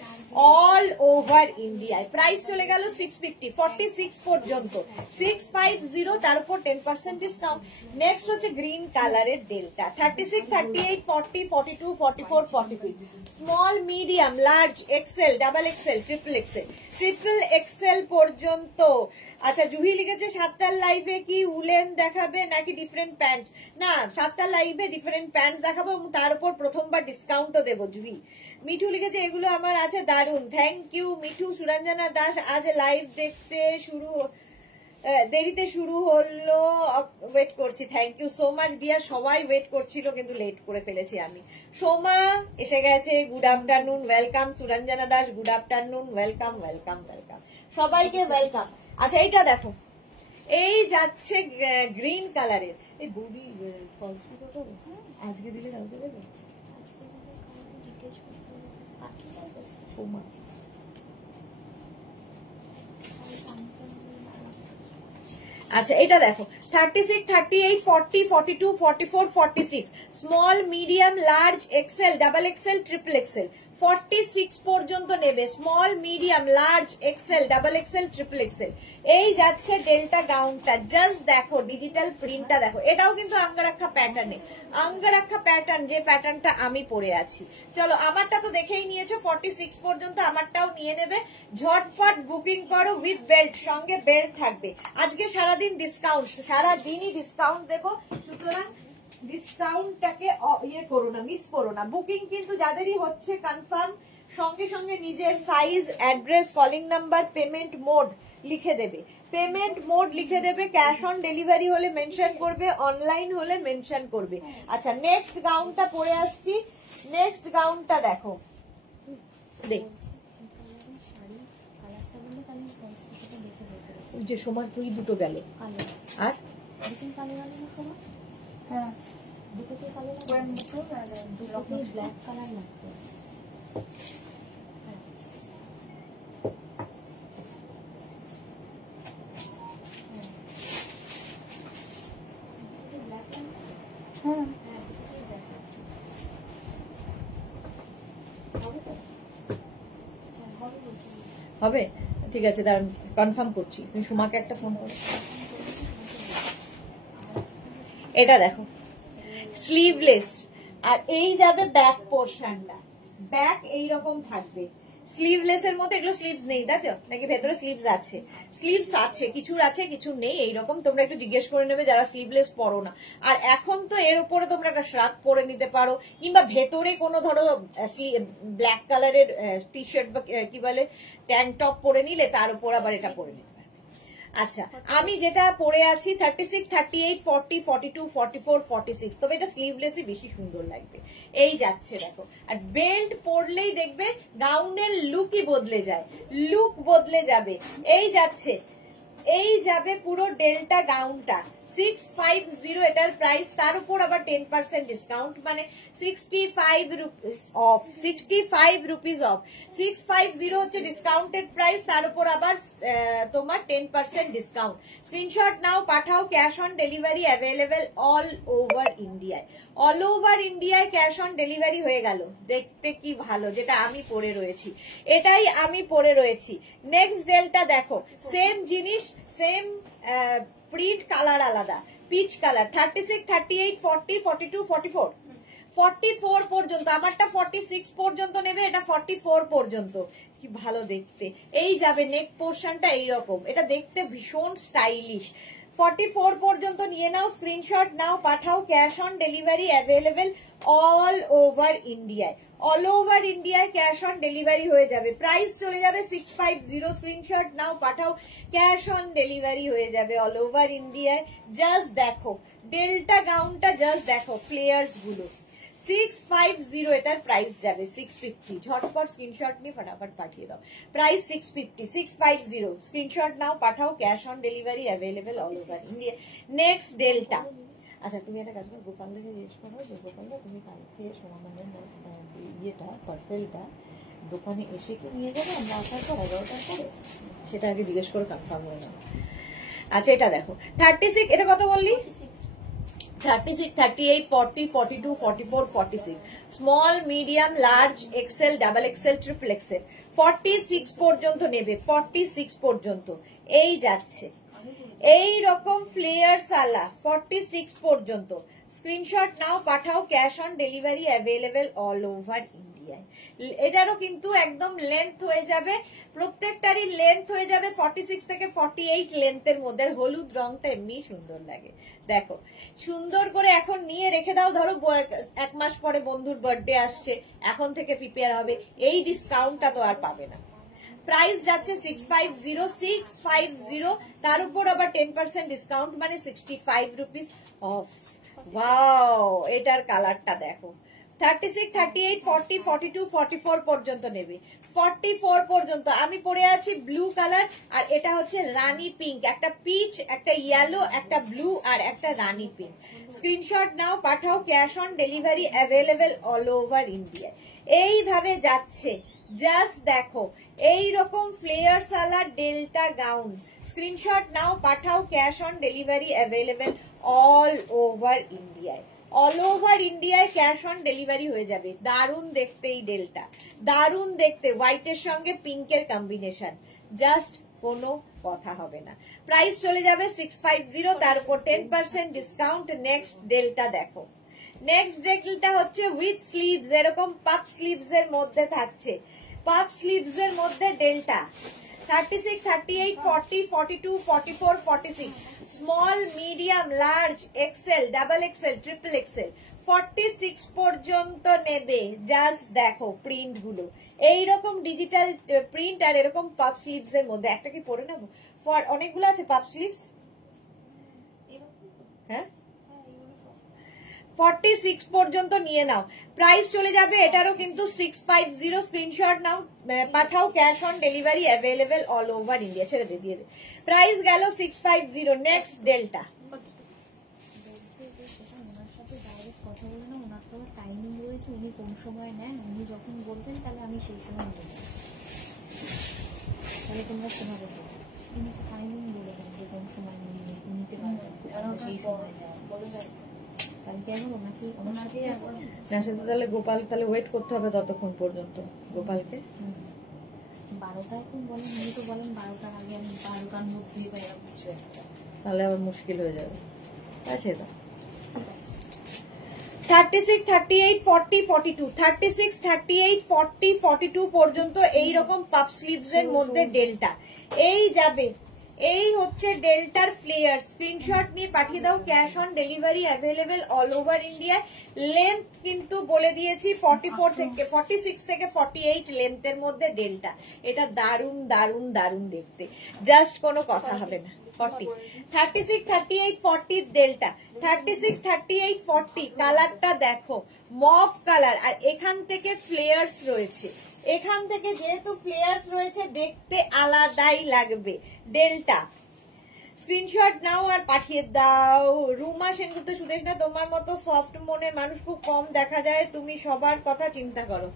all over ইন্ডিয়ায়। প্রাইস চলে গেল 650, 46 পর্যন্ত 650, তার উপর 10% ডিসকাউন্ট। নেক্সট হচ্ছে গ্রিন কালারের delta, 36, 38, 40, 42, 44, 43, small, medium, large, XL, double XL, triple XL, triple XL পর্যন্ত। আচ্ছা, জুহি লিখেছে 7টার লাইভে কি উলেন দেখাবে নাকি ডিফারেন্ট প্যান্টস? না, 7টার লাইভে ডিফারেন্ট প্যান্টস দেখাবো এবং তার উপর প্রথমবার ডিসকাউন্টও দেবো জুহি। মিঠু লিখেছে এগুলো আমার আছে, দারুন, থ্যাংক ইউ মিঠু। সুরঞ্জনা দাস, আজ লাইভ দেখতে দেরিতে শুরু হলো, ওয়েট করছি, thank you so much dear. সবাই ওয়েট করছিল কিন্তু লেট করে ফেলেছি আমি। সোমা এসে গেছে, good afternoon, welcome. Suranjana Das, good afternoon, welcome welcome welcome, সবাইকে ওয়েলকাম। আচ্ছা, এইটা দেখো, এই যাচ্ছে গ্রিন কালারের, এই বডি ফলস পিকোটা আজকে দিলে কালকে দেবে, সোমা। আচ্ছা, এটা দেখো 36, 38, 40, 42, 44, 46, small, medium, large, XL, double XL, triple XL, 46 পর্যন্ত নেবে, small, medium, large, XL, double XL, triple XL. এই যাচ্ছে ডেল্টা গাউনটা, জাস্ট দেখো ডিজিটাল প্রিন্টটা দেখো, এটাও কিন্তু আঙ্গরাখা প্যাটার্নে, আঙ্গরাখা প্যাটার্ন, যে প্যাটার্নটা আমি পরে আছি। চলো, আমারটা তো দেখেই নিয়েছো, 46 পর্যন্ত আমারটাও নিয়ে নেবে, ঝটপট বুকিং করো উইথ বেল্ট, সঙ্গে বেল্ট থাকবে। আজকে সারাদিন ডিসকাউন্ট, সারাদিনই ডিসকাউন্ট দেবো, সুতরাং ডিসকাউন্টটাকে ইয়ে করো না, মিস করো না। বুকিং কিন্তু যাদেরই হচ্ছে কনফার্ম, সঙ্গে সঙ্গে নিজের size, address, calling number, payment mode লিখে দেবে, পেমেন্ট মোড লিখে দেবে, ক্যাশ অন ডেলিভারি হলে মেনশন করবে, অনলাইন হলে মেনশন করবে। আচ্ছা, নেক্সট গাউনটা পরে আসছি, নেক্সট গাউনটা দেখো, দেখ যে সময় তুই দুটো গেল, আর হ্যাঁ দুটোতে কালো লাগবে, ব্ল্যাক কালার লাগবে। হ্যাঁ, হবে, ঠিক আছে, দাঁড়ান কনফার্ম করছি, তুমি সুমাকে একটা ফোন করো। এটা দেখো স্লিভলেস, আর এই যাবে ব্যাক পোর্শনটা, ব্যাক এইরকম থাকবে, স্লিভলেস এর মধ্যে, এগুলো স্লিভস নেই তাই তো, নাকি ভেতরে স্লিভস আছে? স্লিভস আছে, কিছুর আছে কিছুর নেই, এইরকম তোমরা একটু জিজ্ঞেস করে নেবে যারা স্লিভলেস পরো না। আর এখন তো এর উপরে তোমরা একটা শার্ট পরে নিতে পারো, কিংবা ভেতরে কোনো ধরো ব্ল্যাক কালারের টি শার্ট বা কি বলে ট্যাঙ্ক টপ পরে নিলে তার উপর আবার এটা পরে নিতে। আচ্ছা, আমি যেটা পরে আছি 36, 38, 40, 42, 44, 46, তবে এটা স্লিভলেসই বেশি সুন্দর লাগবে। এই যাচ্ছে দেখো, আর বেল্ট পরলেই দেখবে গাউনের লুকই বদলে যায়, লুক বদলে যাবে। এই যাচ্ছে, এই যাবে পুরো ডেল্টা গাউনটা 650, এটার প্রাইস, তার উপর আবার 10% ডিসকাউন্ট, মানে 65 রুপিস অফ, 65 রুপিস অফ, 650 হচ্ছে ডিসকাউন্টেড প্রাইস, তার উপর আবার তোমার 10% ডিসকাউন্ট। স্ক্রিনশট নাও পাঠাও, cash on delivery available all over ইন্ডিয়ায়, অল ওভার ইন্ডিয়ায় ক্যাশ অন ডেলিভারি হয়ে গেল। দেখতে কি ভালো, যেটা আমি পরে রয়েছি, এটাই আমি পরে রয়েছি। নেক্সট ডেলটা দেখো, সেম জিনিস, সেম প্রিন্ট, কালার আলাদা, পিচ কালার, 36, 38, 40, 42, 44, 44 পর্যন্ত, আমারটা 46 পর্যন্ত নেবে, এটা 44 পর্যন্ত। কি ভালো দেখতে, এই যাবে নেক পোর্শনটা এইরকম, এটা দেখতে ভীষণ স্টাইলিশ, 44 পর্যন্ত নিয়ে নাও, স্ক্রিনশট নাও, পাঠাও, cash on delivery available all over ইন্ডিয়ায়। অল ওভার ইন্ডিয়ায় ক্যাশ অন ডেলিভারি হয়ে যাবে। প্রাইস চলে যাবে 650, স্ক্রিনশট নাও, পাঠাও, ক্যাশ অন ডেলিভারি হয়ে যাবে অল ওভার ইন্ডিয়ায়। জাস্ট দেখো ডেল্টা গাউনটা, জাস্ট দেখো ফ্লেয়ার্স গুলো। 650 এটার প্রাইস যাবে 650। ঝটপট স্ক্রিনশট নিয়ে ফটাফট পাঠিয়ে দাও। প্রাইস 650, 650, স্ক্রিনশট নাও, পাঠাও, cash on delivery available all over India. Next delta. আচ্ছা তুমি একটা কাজ করো, গোপাল থেকে জিজ্ঞেস করো যে গোপালদা তুমি কালকে সোনামানের ইয়েটা পার্সেলটা দোকানে এসে কি নিয়ে যাবে আমরা আসার পর 11টার পরে, সেটা আগে জিজ্ঞেস করে কনফার্ম হয়ে নাও। আচ্ছা এটা দেখো 36, এটা কত বললি? 36, 38, 40, 42, 44, 46, small, medium, large, XL, double XL, triple XL, 46 পর্যন্ত নেবে। 46 পর্যন্ত এই যাচ্ছে, এই রকম ফ্লেয়ার্স আলা 46 পর্যন্ত। স্ক্রিনশট নাও, পাঠাও, cash on delivery available all over ইন্ডিয়ায়। এটারও কিন্তু একদম লেন্থ হয়ে যাবে, প্রত্যেকটারই লেন্থ হয়ে যাবে 46 থেকে 48 লেন্থের মধ্যে। হলুদ রংটা এমনি সুন্দর লাগে, দেখো সুন্দর করে এখন নিয়ে রেখে দাও। ধরো 1 মাস পরে বন্ধুর বার্থডে আসছে, এখন থেকে প্রিপেয়ার হবে, এই ডিসকাউন্টটা তো আর পাবে না। প্রাইস যাচ্ছে 650, 650, তার উপর আবার 10% ডিসকাউন্ট, মানে 65 রুপিস অফ। ওয়াও, এটার কালারটা দেখো। 36, 38, 40, 42, 44 পর্যন্ত নেবে। 44 পর্যন্ত আমি পরে আছি ব্লু কালার, আর এটা হচ্ছে রানী পিঙ্ক, একটা পিচ, একটা ইয়েলো, একটা ব্লু, আর একটা রানী পিঙ্ক। স্ক্রিনশট নাও, পাঠাও, cash on delivery available all over India. এইভাবে যাচ্ছে, জাস্ট দেখো এই রকম ফ্লেয়ার্স আলা ডেল্টা গাউন। স্ক্রিনশট নাও, পাঠাও, cash on delivery available all over ইন্ডিয়ায়। অল ওভার ইন্ডিয়ায় ক্যাশ অন ডেলিভারি হয়ে যাবে। দারুণ দেখতে এই ডেলটা, দারুণ দেখতে, হোয়াইটের সঙ্গে পিঙ্কের কম্বিনেশন, জাস্ট কোনো কথা হবে না। প্রাইস চলে যাবে 650, তার উপর 10% ডিসকাউন্ট। নেক্সট ডেলটা দেখো, নেক্সট ডেলটা হচ্ছে উইথ স্লিভস, এরকম পাপ স্লিভস এর মধ্যে থাকছে, পাপ স্লিভস এর মধ্যে delta. 36, 38, 40, 42, 44, 46, small, medium, large, XL, double XL, triple XL, 46 পর্যন্ত নেবে। জাস্ট দেখো প্রিন্ট গুলো, এইরকম ডিজিটাল প্রিন্ট আর এরকম পাপ স্লিভস এর মধ্যে। একটা কি পরে নেবো? অনেকগুলো আছে পাপ স্লিভস। হ্যাঁ 46 পর্যন্ত নিয়ে নাও। প্রাইস চলে যাবে এটারও কিন্তু 650। স্ক্রিনশট নাও, পাঠাও, cash on delivery available all over India. ছেড়ে দে, দিয়ে দে। প্রাইস গেল 650। Next delta. টাইমিং রয়েছে, উনি কোন সময় নেন, উনি যখন বলবেন তাহলে আমি সেই সময় নেব, তাহলে তোমরা শোনাবে। উনি টাইমিং বলে দেন যে কোন সময় নিতে পারবেন, সেই সময় বলে দেন। তাহলে গোপাল তাহলে ওয়েট করতে হবে ততক্ষণ পর্যন্ত গোপালকে। 12টা এখন বলেন, উনি তো বলেন 12টার আগে, আমি 12টার মধ্যে বা এরকম কিছু একটা, তাহলে আবার মুশকিল হয়ে যাবে। আছে তো 36, 38, 40, 42, 36, 38, 40, 42 পর্যন্ত এইরকম পাপ স্লিভস এর মধ্যে ডেল্টা এই যাবে। এই হচ্ছে ডেল্টার ফ্লেয়ার। স্ক্রিনশট নিয়ে পাঠিয়ে দাও, cash on delivery available all over India. Length কিন্তু বলে দিয়েছি 44 থেকে 46 থেকে 48 লেন্থের মধ্যে ডেল্টা। এটা দারুন দারুন দারুন দেখতে, জাস্ট কোনো কথা হবে না। 40, 36, 38, 40 ডেল্টা। 36, 38, 40 কালারটা দেখো, মভ কালার, আর এখান থেকে ফ্লেয়ার্স রয়েছে। এখান থেকে যেহেতু ফ্লেয়ার্স রয়েছে দেখতে আলাদাই লাগবে। ডেল্টা স্ক্রিনশট নাও আর পাঠিয়ে দাও। রুমা সেনগুপ্ত, সুদেশ না, তোমার মতো সফট মনের মানুষ খুব কম দেখা যায়, তুমি সবার কথা চিন্তা করো।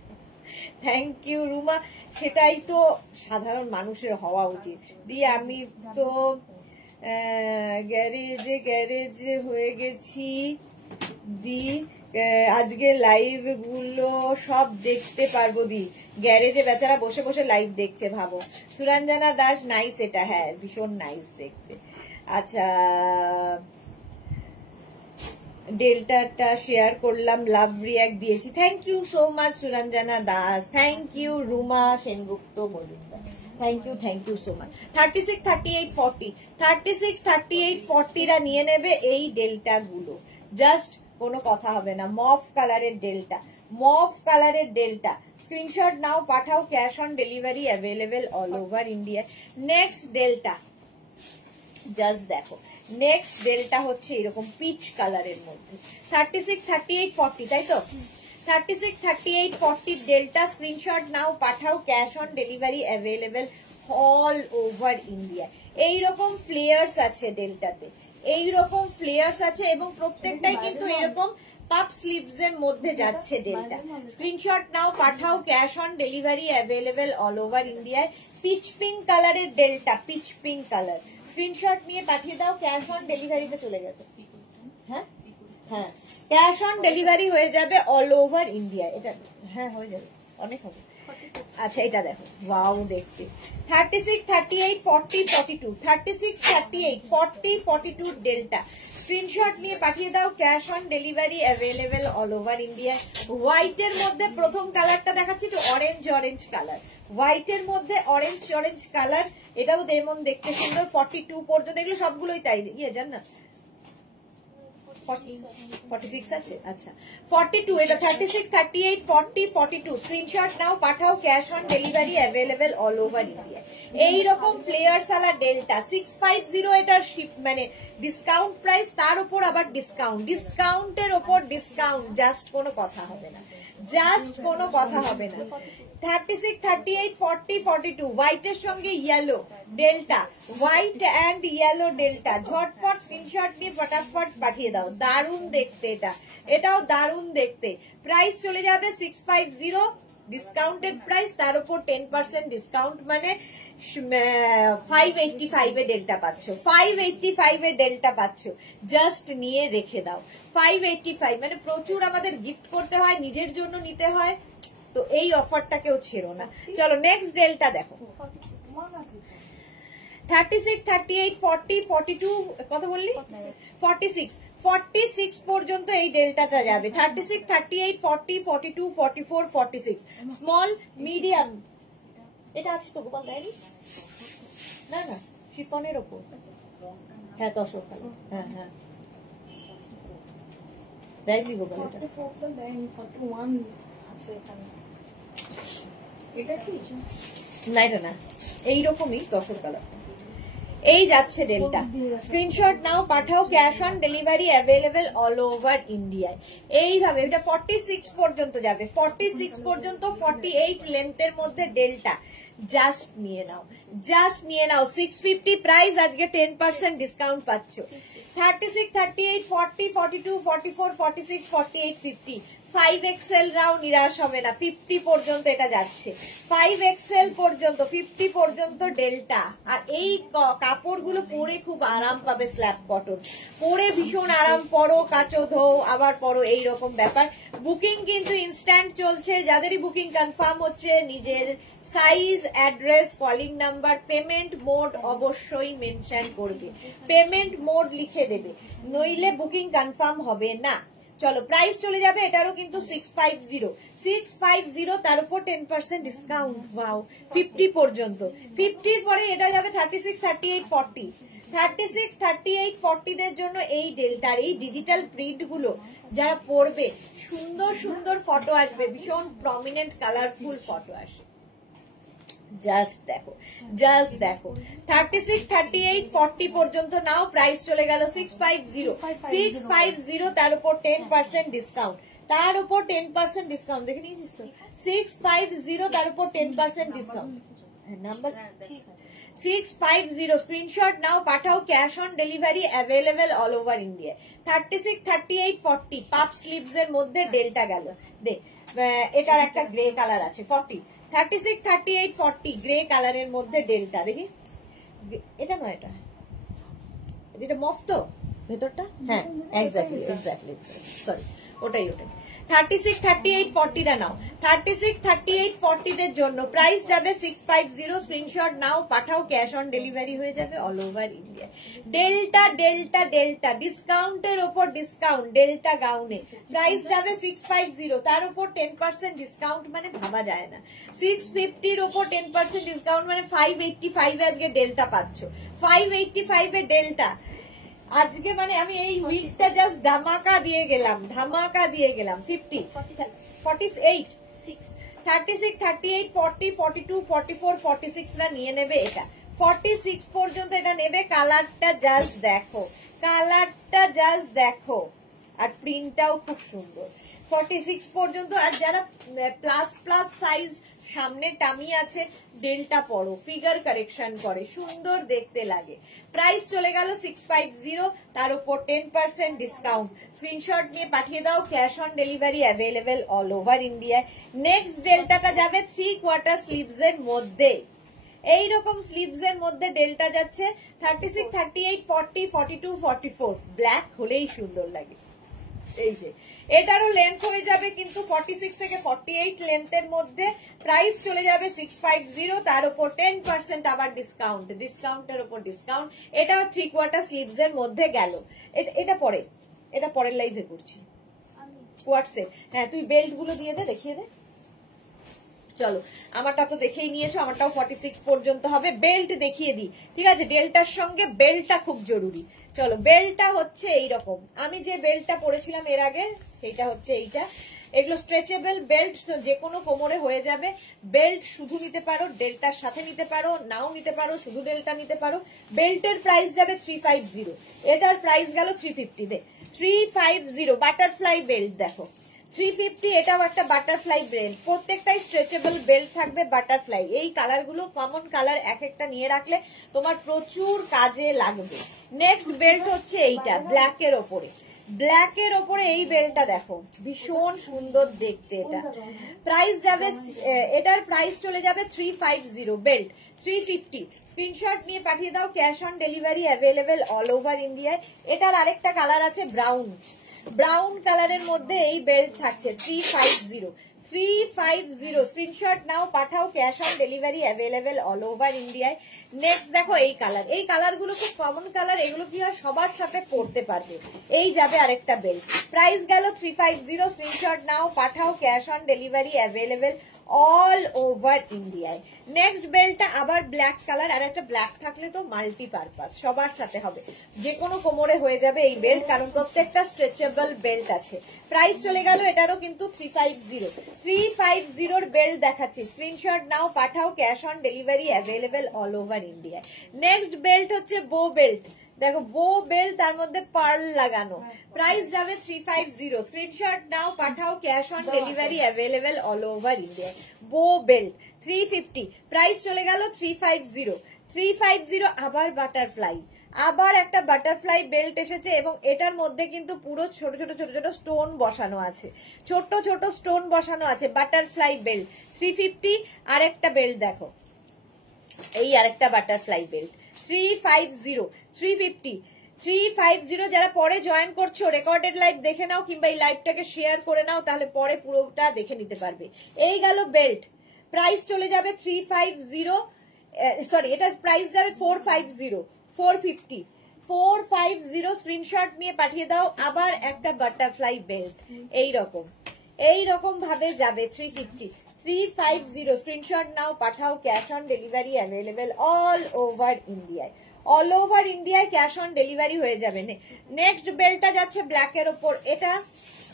থ্যাংক ইউ রুমা, সেটাই তো সাধারণ মানুষের হওয়া উচিত। দিয়ে আমি তো গ্যারেজে হয়ে গেছি, দি আজকে লাইভ গুলো সব দেখতে পারবো। দি গ্যারেজে বেচারা বসে বসে লাইভ দেখছে, ভাবো। সুরঞ্জনা দাস, নাইস এটা, হ্যাঁ ভীষণ নাইস দেখতে। আচ্ছা ডেল্টাটা শেয়ার করলাম, লাভ রিয়াক্ট দিয়েছি। Thank you so much Suranjana Das, thank you Ruma Sengupta Majumdar, thank you so much. 36, 38, 40, 36, 38, 40 রা নিয়ে নেবে এই ডেল্টা গুলো, জাস্ট কোনো কথা হবে না। মফ কালারের ডেল্টা, মফ কালারের ডেল্টা, স্ক্রিনশট নাও পাঠাও, cash on delivery available all over India. Next delta, just দেখো, নেক্সট ডেল্টা হচ্ছে এরকম পিচ কালারের মধ্যে, 36, 38, 40, তাই তো? 36, 38, 40 ডেল্টা, স্ক্রিনশট নাও পাঠাও, cash on delivery available all over India. এইরকম ফ্লেয়ার্স আছে ডেল্টাতে, এইরকম ফ্লেয়ার্স আছে এবং প্রত্যেকটাই কিন্তু এরকম পাপ স্লিভস এর মধ্যে যাচ্ছে ডেল্টা। স্ক্রিনশট নাও পাঠাও, cash on delivery available all over ইন্ডিয়ায়। পিচ পিঙ্ক কালারের delta, pitch pink colour, screenshot নিয়ে পাঠিয়ে দাও, ক্যাশ অন ডেলিভারিতে চলে গেছে। হ্যাঁ হ্যাঁ, ক্যাশ অন ডেলিভারি হয়ে যাবে অল ওভার ইন্ডিয়া। এটা হ্যাঁ হয়ে যাবে, অনেক হবে। আচ্ছা এটা দেখো, ওয়াও দেখতে, 36, 38, 40, 42, 36, 38, 40, 42 ডেল্টা। স্ক্রিনশট নিয়ে পাঠিয়ে দাও, cash on delivery available all over India. হোয়াইটের মধ্যে প্রথম কালারটা দেখাচ্ছি, একটু অরেঞ্জ অরেঞ্জ কালার, হোয়াইটের মধ্যে অরেঞ্জ অরেঞ্জ কালার, এটাও যেমন দেখতে সুন্দর। 42 পর্যন্ত, এগুলো সবগুলোই তাই, ইয়ে জান না 46 আছে, আচ্ছা 42, এটা 36, 38, 40, 42, স্ক্রিনশট নাও পাঠাও, cash on delivery available all over India. এইরকম ফ্লেয়ার্স আলা ডেল্টা 650, এটার মানে ডিসকাউন্ট প্রাইস, তার উপর আবার ডিসকাউন্ট, ডিসকাউন্টের ওপর ডিসকাউন্ট, জাস্ট কোনো কথা হবে না, জাস্ট কোনো কথা হবে না। 36, 38, 40, 42 হোয়াইটের সঙ্গে yellow delta, white and yellow delta, ঝটপট স্ক্রিনশট নিয়ে ফটাফট পাঠিয়ে দাও। দারুণ দেখতে এটা, এটাও দারুণ দেখতে। প্রাইস চলে যাবে 650, ডিসকাউন্টেড প্রাইস, তার উপর 10% ডিসকাউন্ট, মানে 585 এ ডেল্টা পাচ্ছ, 585 এ ডেল্টা পাচ্ছ, জাস্ট নিয়ে রেখে দাও। 585 মানে প্রচুর আমাদের গিফট করতে হয়, নিজের জন্য নিতে হয়, তো এই অফারটা কেউ ছেড়ো না। চলো নেক্সট ডেল্টা দেখো, 36, 38, 40, 42, কত বললি? 46, 46 পর্যন্ত এই ডেল্টাটা যাবে। 36, 38, 40, 42, 44, 46, স্মল মিডিয়াম, এটা আছে তো গোপাল দেয়নি? না না, শিফনের ওপর, হ্যাঁ তসর কালো, হ্যাঁ হ্যাঁ দেয়নি গোপাল, এটা না, এটা না, এইরকমই তসর কালার। এই যাচ্ছে ডেল্টা, স্ক্রিনশট নাও পাঠাও, cash on delivery available all over ইন্ডিয়ায়। এইভাবে এটা 46 পর্যন্ত যাবে, 46 পর্যন্ত 48 লেন্থের মধ্যে ডেল্টা, জাস্ট নিয়ে নাও, জাস্ট নিয়ে নাও। 650 প্রাইস, আজকে 10% ডিসকাউন্ট পাচ্ছ। 36, 38, 40, 42, 44, 46, 48, 50, 5XL রাও নিরাশ হবে না, 50 পর্যন্ত এটা যাচ্ছে, 5XL পর্যন্ত 50 পর্যন্ত ডেল্টা। আর এই কাপড়গুলো পরে খুব আরাম পাবে, স্ল্যাব কটন পরে ভীষণ আরাম, পরো কাচো ধো আবার পরো, এইরকম ব্যাপার। বুকিং কিন্তু ইনস্ট্যান্ট চলছে, যাদেরই বুকিং কনফার্ম হচ্ছে নিজের size, address, calling number, payment mode অবশ্যই মেনশন করবে, পেমেন্ট মোড লিখে দেবে, নইলে বুকিং কনফার্ম হবে না। চলো প্রাইস চলে যাবে এটারও কিন্তু 650, তার উপর 10% ডিসকাউন্ট, ওয়াও 50 পর্যন্ত, 50 পরে এটা যাবে 36, 38, 40, 36, 38, 40 দের জন্য এই ডেল্টার এই ডিজিটাল প্রিন্ট গুলো যারা পরবে, সুন্দর সুন্দর ফটো আসবে, ভীষণ প্রমিনেন্ট কালারফুল ফটো আসে, জাস্ট দেখো, জাস্ট দেখো। 36, 38, 40 পর্যন্ত নাও, প্রাইস চলে গেল 650, 650, তার উপর 10% ডিসকাউন্ট, তার উপর 10% ডিসকাউন্ট, দেখে নিয়েছিস তো? 650, তার উপর 10% ডিসকাউন্ট, নাম্বার ঠিক আছে। 650, স্ক্রিনশট নাও পাঠাও, cash on delivery available all over India. 36, 38, 40 পাপ স্লিভস এর মধ্যে ডেল্টা গেল, দেখ এটার একটা গ্রে কালার আছে, 40, 36, 38, 40 গ্রে কালারের মধ্যে ডেল্টা, দেখি এটা নয়, এটা মফ তো ভেতরটা, হ্যাঁ এক্স্যাক্টলি এক্স্যাক্টলি, সরি ওটাই ওটাই। 36, 38, 40 টা নাও। 36, 38, 40 দের জন্য প্রাইস যাবে 650। স্ক্রিনশট নাও, পাঠাও, ক্যাশ অন ডেলিভারি হয়ে যাবে all over India. Delta delta delta ডিসকাউন্টের ওপর ডিসকাউন্ট, ডেল্টা গাউনে প্রাইস যাবে 650, তার উপর 10% ডিসকাউন্ট মানে ভাবা যায় না। 650 ওপর 10% ডিসকাউন্ট মানে 585 আজকে ডেল্টা পাচ্ছ। 585 এ ডেল্টা আজকে মানে আমি এই উইকটা জাস্ট ধামাকা দিয়ে গেলাম, ধামাকা দিয়ে গেলাম। 50, 48, 36, 38, 40, 42, 44, 46 রা নিয়ে নেবে এটা। 46 পর্যন্ত এটা নেবে। কালারটা জাস্ট দেখো, কালারটা জাস্ট দেখো, আর প্রিন্টটাও খুব সুন্দর। 46 পর্যন্ত। আর যারা প্লাস প্লাস সাইজ সামনে টামি আছে, ডেল্টা পরো, ফিগার কারেকশন করে, সুন্দর দেখতে লাগে। প্রাইস চলে গেল 650, তার উপর 10% ডিসকাউন্ট। স্ক্রিনশট নিয়ে পাঠিয়ে দাও, cash on delivery available all over India. Next ডেল্টাটা যাবে 3/4 স্লিভস এর মধ্যে। এইরকম স্লিভস এর মধ্যে ডেল্টা যাচ্ছে 36, 38, 40, 42, 44। ব্ল্যাক হলেই সুন্দর লাগে। এই যে এটারও লেন্থ হয়ে যাবে কিন্তু 46 থেকে 48 লেন্থের মধ্যে। প্রাইস চলে যাবে 650, তার উপর 10% আবার ডিসকাউন্ট, ডিসকাউন্টের উপর ডিসকাউন্ট। এটাও 3/4 স্লিভস এর মধ্যে গেল। এটা পরে, এটা পরের লাইভে করছি হোয়াটসঅ্যাপ। হ্যাঁ তুই বেল্ট গুলো দিয়ে দে, দেখিয়ে দে। চলো আমারটা তো দেখেই নিয়েছো, আমারটাও 46 পর্যন্ত হবে। বেল্ট দেখিয়ে দিই, ঠিক আছে? ডেল্টার সঙ্গে বেল্টটা খুব জরুরি। চলো, বেল্টটা হচ্ছে এইরকম। আমি যে বেল্টটা পরেছিলাম এর আগে সেইটা হচ্ছে এইটা। এগুলো স্ট্রেচেবল বেল্ট, যে কোনো কোমরে হয়ে যাবে। বেল্ট শুধু নিতে পারো, ডেল্টার সাথে নিতে পারো, নাও নিতে পারো, শুধু ডেল্টা নিতে পারো। বেল্টের প্রাইস যাবে 350, এটার প্রাইস গেল 350 দে। 350 বাটারফ্লাই বেল্ট দেখো, 350। এটাও একটা বাটারফ্লাই বেল্ট, প্রত্যেকটাই স্ট্রেচেবল বেল্ট থাকবে বাটারফ্লাই। এই কালার গুলো কমন কালার, এক একটা নিয়ে রাখলে তোমার প্রচুর কাজে লাগবে। নেক্সট বেল্ট হচ্ছে এইটা ব্ল্যাকের ওপরে, ব্ল্যাকের ওপরে এই বেল্টটা দেখো, ভীষণ সুন্দর দেখতে। এটা প্রাইস যাবে, এটার প্রাইস চলে যাবে 350, বেল্ট 350। স্ক্রিনশট নিয়ে পাঠিয়ে দাও, cash on delivery available all over ইন্ডিয়ায়। এটার আরেকটা কালার আছে ব্রাউন, ব্রাউন কালারের মধ্যে এই বেল্ট থাকছে 350, 350। স্ক্রিনশট নাও, পাঠাও, cash on delivery available all over ইন্ডিয়ায়। নেক্সট দেখো এই কালার, এই কালার গুলো খুব কমন কালার, এগুলো কি হয় সবার সাথে পরতে পারবে। এই যাবে আরেকটা বেল্ট, প্রাইস গেল 350। স্ক্রিনশট নাও, পাঠাও, cash on delivery available all over ইন্ডিয়ায়। নেক্সট বেল্টটা আবার ব্ল্যাক কালার, আর একটা ব্ল্যাক থাকলে তো মাল্টিপারপাস, সবার সাথে হবে, যে কোনো কোমরে হয়ে যাবে এই বেল্ট, কারণ প্রত্যেকটা স্ট্রেচেবল বেল্ট আছে। প্রাইস চলে গেল এটারও কিন্তু 350, 350 বেল্ট দেখাচ্ছি। স্ক্রিনশট নাও, পাঠাও, cash on delivery available all over ইন্ডিয়ায়। নেক্সট বেল্ট হচ্ছে বো বেল্ট, দেখো বো বেল্ট, তার মধ্যে পার্ল লাগানো। প্রাইস যাবে 350। স্ক্রিনশট নাও, পাঠাও, cash on delivery available all over India. বো বেল্ট 350, প্রাইস চলে গেল 350, 350। আবার বাটারফ্লাই, আবার একটা বাটারফ্লাই বেল্ট এসেছে, এবং এটার মধ্যে কিন্তু পুরো ছোট ছোট ছোট ছোট স্টোন বসানো আছে, ছোট ছোট স্টোন বসানো আছে। Butterfly belt 350। আরেকটা বেল্ট দেখো, এই আরেকটা বাটারফ্লাই বেল্ট 350, 350, 350। যারা পরে জয়েন করছো রেকর্ডেড লাইভ দেখে নাও, কিংবা এই লাইভটাকে শেয়ার করে নাও, তাহলে পরে পুরোটা দেখে নিতে পারবে। এই গেল বেল্ট, প্রাইস চলে যাবে 350, সরি এটা প্রাইস যাবে 450, 450, 450। স্ক্রিনশট নিয়ে পাঠিয়ে দাও। আবার একটা বাটারফ্লাই বেল্ট এই রকম ভাবে যাবে 350, 350। স্ক্রিনশট নাও, পাঠাও, cash on delivery available all over ইন্ডিয়ায়, অল ওভার ইন্ডিয়ায় ক্যাশ অন ডেলিভারি হয়ে যাবে। নেক্সট বেল্টটা যাচ্ছে ব্ল্যাকের ওপর,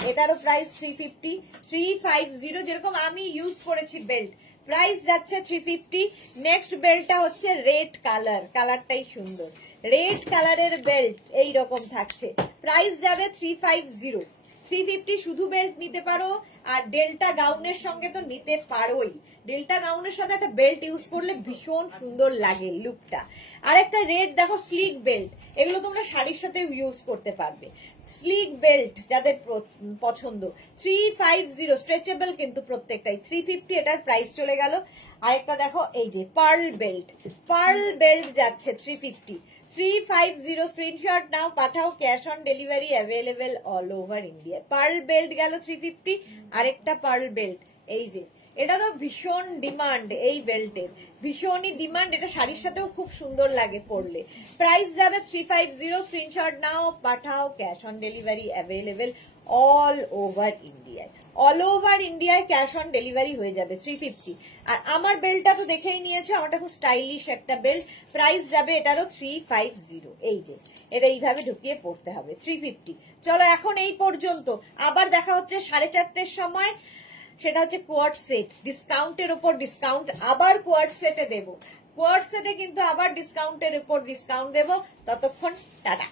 এটারও প্রাইস 350, 350। যেরকম আমি ইউজ করেছি বেল্ট, প্রাইস যাচ্ছে 350। নেক্সট বেল্টটা হচ্ছে রেড কালার, কালারটাই সুন্দর, রেড কালারের বেল্ট এই রকম থাকছে। প্রাইস যাবে 350, 350। শুধু বেল্ট নিতে পারো, আর ডেল্টা গাউনের সঙ্গে তো নিতে পারোই। ডেল্টা গাউনের সাথে একটা বেল্ট ইউজ করলে ভীষণ সুন্দর লাগে লুকটা। আর একটা রেড দেখো স্লিক বেল্ট, এগুলো তোমরা শাড়ির সাথে ইউজ করতে পারবে। স্লিক বেল্ট যাদের পছন্দ 350, স্ট্রেচেবল কিন্তু প্রত্যেকটাই 350। এটার প্রাইস চলে গেল। আরেকটা দেখো এই যে পার্ল বেল্ট, পার্ল বেল্ট যাচ্ছে 350, 350 স্ক্রিনশট নাও, পাঠাও, cash on delivery available all over India. Pearl belt গেল 350, আরেকটা পার্ল বেল্ট, এই যে এটা তো ভীষণ ডিমান্ড, এই বেল্টের ভীষণই ডিমান্ড, এটা শাড়ির সাথেও খুব সুন্দর লাগে পরলে। প্রাইস যাবে 350, স্ক্রিনশট নাও, পাঠাও, cash on delivery available all over ইন্ডিয়ায়। অল ওভার ইন্ডিয়ায় ক্যাশ অন ডেলিভারি হয়ে যাবে 350। আর আমার বেল্টটা তো দেখেই নিয়েছো, আমারটা খুব স্টাইলিশ একটা বেল্ট। প্রাইস যাবে এটারও 350। এই যে এটা এইভাবে ঢুকিয়ে পড়তে হবে 350। চলো এখন এই পর্যন্ত, আবার দেখা হচ্ছে 4:30টার সময়। সেটা হচ্ছে কোয়ার্ড সেট, ডিসকাউন্টের উপর ডিসকাউন্ট আবার কোয়ার্ড সেটে দেবো। কোয়ার্ড সেটে কিন্তু আবার ডিসকাউন্টের উপর ডিসকাউন্ট দেবো। ততক্ষণ টাটা।